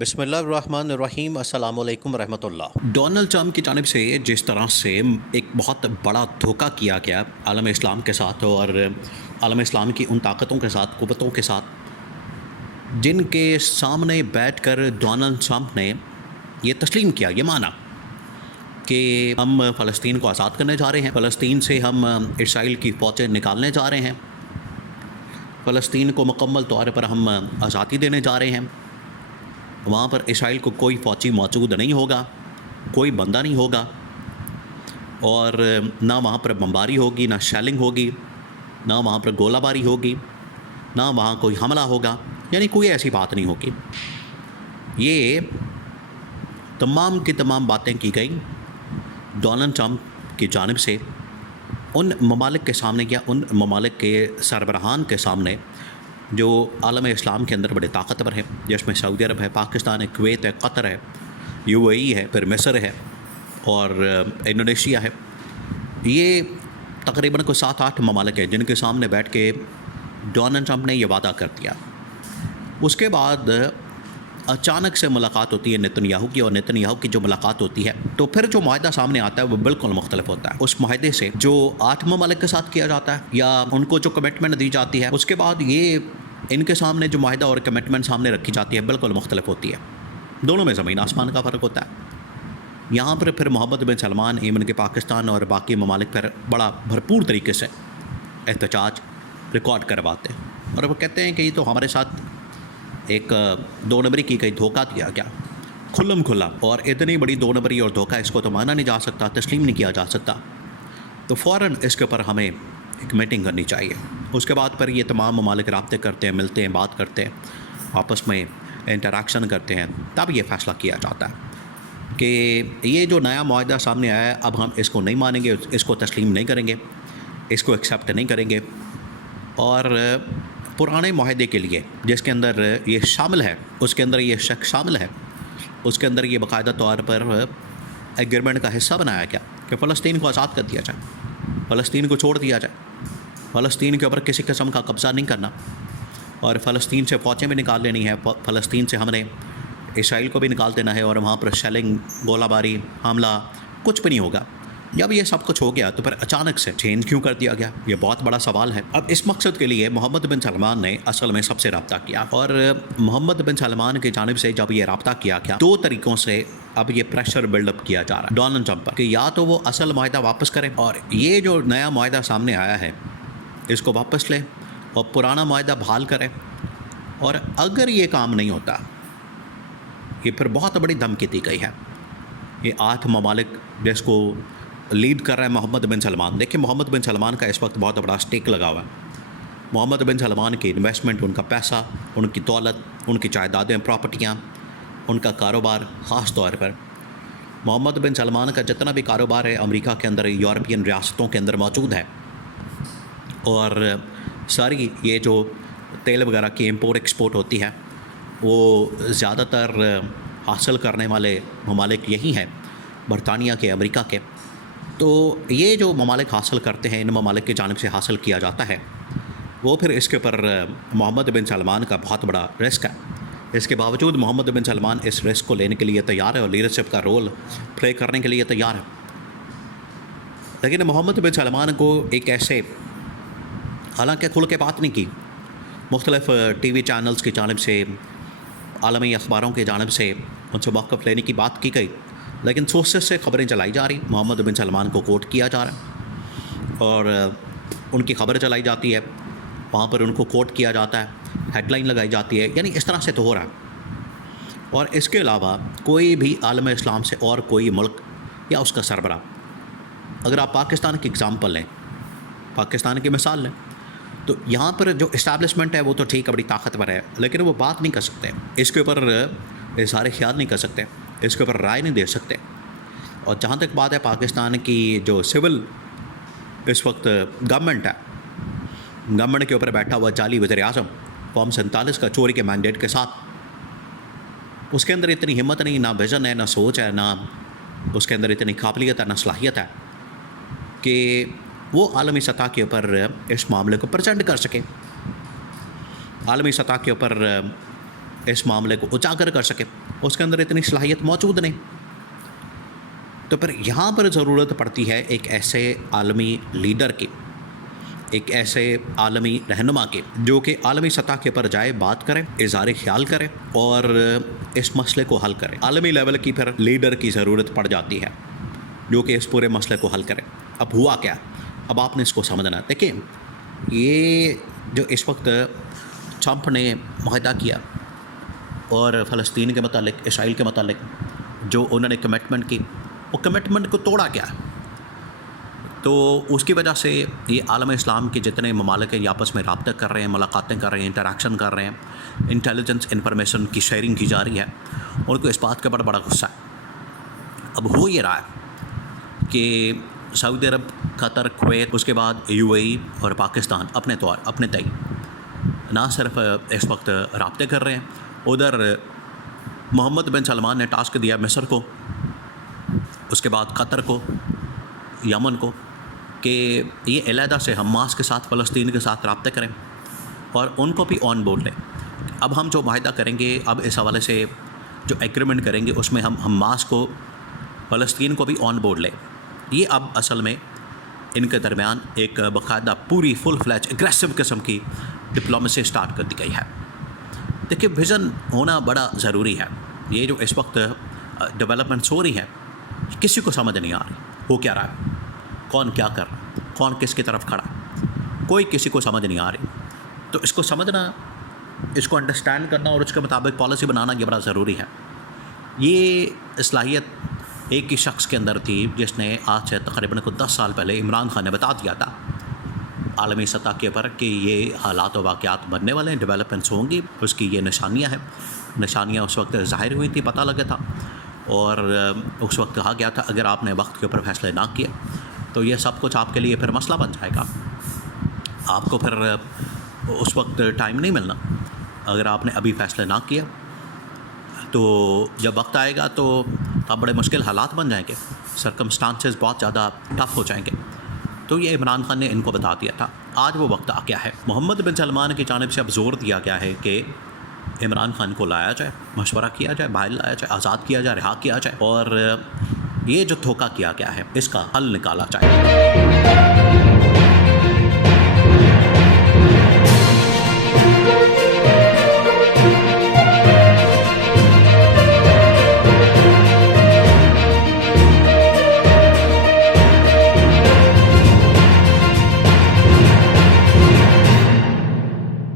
بسم اللہ الرحمن الرحیم، السلام علیکم ورحمۃ اللہ۔ ڈونلڈ ٹرمپ کی جانب سے جس طرح سے ایک بہت بڑا دھوکہ کیا گیا عالم اسلام کے ساتھ اور عالم اسلام کی ان طاقتوں کے ساتھ، قوتوں کے ساتھ، جن کے سامنے بیٹھ کر ڈونلڈ ٹرمپ نے یہ تسلیم کیا، یہ مانا کہ ہم فلسطین کو آزاد کرنے جا رہے ہیں، فلسطین سے ہم اسرائیل کی فوجیں نکالنے جا رہے ہیں، فلسطین کو مکمل طور پر ہم آزادی دینے جا رہے ہیں، وہاں پر اسرائیل کو کوئی فوجی موجود نہیں ہوگا، کوئی بندہ نہیں ہوگا، اور نہ وہاں پر بمباری ہوگی، نہ شیلنگ ہوگی، نہ وہاں پر گولہ باری ہوگی، نہ وہاں کوئی حملہ ہوگا، یعنی کوئی ایسی بات نہیں ہوگی۔ یہ تمام کی تمام باتیں کی گئیں ڈونلڈ ٹرمپ کی جانب سے ان ممالک کے سامنے یا ان ممالک کے سربراہان کے سامنے جو عالم اسلام کے اندر بڑے طاقتور ہیں، جس میں سعودی عرب ہے، پاکستان ہے، کویت ہے، قطر ہے، UAE ہے، پھر مصر ہے اور انڈونیشیا ہے۔ یہ تقریباً کوئی 7-8 ممالک ہیں جن کے سامنے بیٹھ کے ڈونلڈ ٹرمپ نے یہ وعدہ کر دیا۔ اس کے بعد اچانک سے ملاقات ہوتی ہے نتن یاہو کی، اور نتن یاہو کی جو ملاقات ہوتی ہے تو پھر جو معاہدہ سامنے آتا ہے وہ بالکل مختلف ہوتا ہے اس معاہدے سے جو 8 ممالک کے ساتھ کیا جاتا ہے یا ان کو جو کمٹمنٹ دی جاتی ہے۔ اس کے بعد یہ ان کے سامنے جو معاہدہ اور کمٹمنٹ سامنے رکھی جاتی ہے بالکل مختلف ہوتی ہے، دونوں میں زمین آسمان کا فرق ہوتا ہے۔ یہاں پر پھر محمد بن سلمان ایمن کے پاکستان اور باقی ممالک پر بڑا بھرپور طریقے سے احتجاج ریکارڈ کرواتے ہیں، اور وہ کہتے ہیں کہ یہ تو ہمارے ساتھ ایک 2 نمبری کی گئی دھوکہ دیا گیا، کھلم کھلا، اور اتنی بڑی 2 نمبری اور دھوکہ اس کو تو مانا نہیں جا سکتا، تسلیم نہیں کیا جا سکتا، تو فوراً اس کے اوپر ہمیں ایک میٹنگ کرنی چاہیے۔ اس کے بعد پھر یہ تمام ممالک رابطے کرتے ہیں، ملتے ہیں، بات کرتے ہیں، آپس میں انٹریکشن کرتے ہیں، تب یہ فیصلہ کیا جاتا ہے کہ یہ جو نیا معاہدہ سامنے آیا ہے اب ہم اس کو نہیں مانیں گے، اس کو تسلیم نہیں کریں گے، اس کو ایکسیپٹ نہیں کریں گے، اور پرانے معاہدے کے لیے جس کے اندر یہ شامل ہے، اس کے اندر یہ شک شامل ہے، اس کے اندر یہ باقاعدہ طور پر ایگریمنٹ کا حصہ بنایا گیا کہ فلسطین کو آزاد کر دیا جائے، فلسطین کو چھوڑ دیا جائے، فلسطین کے اوپر کسی قسم کا قبضہ نہیں کرنا، اور فلسطین سے فوجیں بھی نکال لینی ہے، فلسطین سے ہم نے اسرائیل کو بھی نکال دینا ہے، اور وہاں پر شیلنگ، گولہ باری، حملہ کچھ بھی نہیں ہوگا۔ جب یہ سب کچھ ہو گیا تو پھر اچانک سے چینج کیوں کر دیا گیا؟ یہ بہت بڑا سوال ہے۔ اب اس مقصد کے لیے محمد بن سلمان نے اصل میں سب سے رابطہ کیا، اور محمد بن سلمان کی جانب سے جب یہ رابطہ کیا گیا 2 طریقوں سے اب یہ پریشر بلڈ اپ کیا جا رہا ہے ڈونلڈ ٹرمپ پر کہ یا تو وہ اصل معاہدہ واپس کریں اور یہ جو نیا معاہدہ سامنے آیا ہے اس کو واپس لیں اور پرانا معاہدہ بحال کریں، اور اگر یہ کام نہیں ہوتا، یہ پھر بہت بڑی دھمکی دی گئی ہے۔ یہ 8 ممالک جس کو لیڈ کر رہا ہے محمد بن سلمان۔ دیکھیں محمد بن سلمان کا اس وقت بہت بڑا سٹیک لگا ہوا ہے۔ محمد بن سلمان کی انویسٹمنٹ، ان کا پیسہ، ان کی دولت، ان کی جائیدادیں، پراپرٹیاں، ان کا کاروبار، خاص طور پر محمد بن سلمان کا جتنا بھی کاروبار ہے امریکہ کے اندر، یورپین ریاستوں کے اندر موجود ہے، اور ساری یہ جو تیل وغیرہ کی امپورٹ ایکسپورٹ ہوتی ہے وہ زیادہ تر حاصل کرنے والے ممالک یہی ہیں، برطانیہ کے، امریکہ کے۔ تو یہ جو ممالک حاصل کرتے ہیں، ان ممالک کی جانب سے حاصل کیا جاتا ہے، وہ پھر اس کے اوپر محمد بن سلمان کا بہت بڑا رسک ہے۔ اس کے باوجود محمد بن سلمان اس رسک کو لینے کے لیے تیار ہے اور لیڈرشپ کا رول پلے کرنے کے لیے تیار ہے، لیکن محمد بن سلمان کو ایک ایسے، حالانکہ کھل کے بات نہیں کی، مختلف ٹی وی چینلز کی جانب سے، عالمی اخباروں کی جانب سے ان سے موقف لینے کی بات کی گئی، لیکن سورسز سے خبریں چلائی جا رہی، محمد بن سلمان کو کوٹ کیا جا رہا ہے اور ان کی خبر چلائی جاتی ہے، وہاں پر ان کو کوٹ کیا جاتا ہے، ہیڈ لائن لگائی جاتی ہے، یعنی اس طرح سے تو ہو رہا ہے۔ اور اس کے علاوہ کوئی بھی عالم اسلام سے اور کوئی ملک یا اس کا سربراہ، اگر آپ پاکستان کی اگزامپل لیں، پاکستان کی مثال لیں، تو یہاں پر جو اسٹیبلشمنٹ ہے وہ تو ٹھیک ہے، بڑی طاقتور ہے، لیکن وہ بات نہیں کر سکتے، اس کے اوپر اظہار خیال نہیں کر سکتے، اس کے اوپر رائے نہیں دے سکتے۔ اور جہاں تک بات ہے پاکستان کی جو سول اس وقت گورنمنٹ ہے، گورنمنٹ کے اوپر بیٹھا ہوا جعلی وزیر اعظم فارم 47 کا چوری کے مینڈیٹ کے ساتھ، اس کے اندر اتنی ہمت نہیں، نہ ویژن ہے، نہ سوچ ہے، نہ اس کے اندر اتنی قابلیت ہے، نہ صلاحیت ہے کہ وہ عالمی سطح کے اوپر اس معاملے کو پریزنٹ کر سکے، عالمی سطح کے اوپر اس معاملے کو اجاگر کر سکے۔ اس کے اندر اتنی صلاحیت موجود نہیں. تو پھر یہاں پر ضرورت پڑتی ہے ایک ایسے عالمی لیڈر کی, ایک ایسے عالمی رہنما کے, جو کہ عالمی سطح کے پر جائے, بات کرے, اظہار خیال کرے اور اس مسئلے کو حل کرے. عالمی لیول کی پھر لیڈر کی ضرورت پڑ جاتی ہے جو کہ اس پورے مسئلے کو حل کرے. اب ہوا کیا, اب آپ نے اس کو سمجھنا. دیکھیں, یہ جو اس وقت ٹرمپ نے معاہدہ کیا اور فلسطین کے متعلق, اسرائیل کے متعلق جو انہوں نے کمٹمنٹ کی, وہ کمٹمنٹ کو توڑا کیا. تو اس کی وجہ سے یہ عالم اسلام کے جتنے ممالک ہیں یہ آپس میں رابطہ کر رہے ہیں, ملاقاتیں کر رہے ہیں, انٹریکشن کر رہے ہیں, انٹیلیجنس انفارمیشن کی شیئرنگ کی جا رہی ہے. ان کو اس بات کا بڑا غصہ ہے. اب ہو یہ رہا ہے کہ سعودی عرب, قطر, کویت, اس کے بعد یو اے ای اور پاکستان اپنے تئی نہ صرف اس وقت رابطے کر رہے ہیں, ادھر محمد بن سلمان نے ٹاسک دیا مصر کو, اس کے بعد قطر کو, یمن کو, کہ یہ علیحدہ سے حماس کے ساتھ, فلسطین کے ساتھ رابطے کریں اور ان کو بھی آن بورڈ لیں. اب ہم جو معاہدہ کریں گے, اب اس حوالے سے جو ایگریمنٹ کریں گے, اس میں ہم حماس کو, فلسطین کو بھی آن بورڈ لیں. یہ اب اصل میں ان کے درمیان ایک باقاعدہ پوری فل فلیج اگریسو قسم کی ڈپلومیسی سٹارٹ کر دی گئی ہے. دیکھیے, ویژن ہونا بڑا ضروری ہے. یہ جو اس وقت ڈیولپمنٹس ہو رہی ہیں کسی کو سمجھ نہیں آ رہی ہو کیا رہا ہے, کون کیا کر رہا ہے, کون کس کی طرف کھڑا ہے, کوئی کسی کو سمجھ نہیں آ رہی. تو اس کو سمجھنا, اس کو انڈرسٹینڈ کرنا اور اس کے مطابق پالیسی بنانا یہ بڑا ضروری ہے. یہ صلاحیت ایک ہی شخص کے اندر تھی جس نے آج سے تقریباً 10 سال پہلے عمران خان نے بتا دیا تھا عالمی سطح کے پر کہ یہ حالات و واقعات بننے والے ہیں, ڈیولپمنٹس ہوں گی. اس کی یہ نشانیاں ہیں, نشانیاں اس وقت ظاہر ہوئی تھیں, پتہ لگا تھا. اور اس وقت کہا گیا تھا اگر آپ نے وقت کے اوپر فیصلے نہ کیے تو یہ سب کچھ آپ کے لیے پھر مسئلہ بن جائے گا. آپ کو پھر اس وقت ٹائم نہیں ملنا. اگر آپ نے ابھی فیصلے نہ کیا تو جب وقت آئے گا تو اب بڑے مشکل حالات بن جائیں گے, سرکمسٹانسز بہت زیادہ ٹف ہو جائیں گے. تو یہ عمران خان نے ان کو بتا دیا تھا. آج وہ وقت آ گیا ہے. محمد بن سلمان کی جانب سے اب زور دیا گیا ہے کہ عمران خان کو لایا جائے, مشورہ کیا جائے, باہر لایا جائے, آزاد کیا جائے, رہا کیا جائے, اور یہ جو دھوکہ کیا گیا ہے اس کا حل نکالا جائے.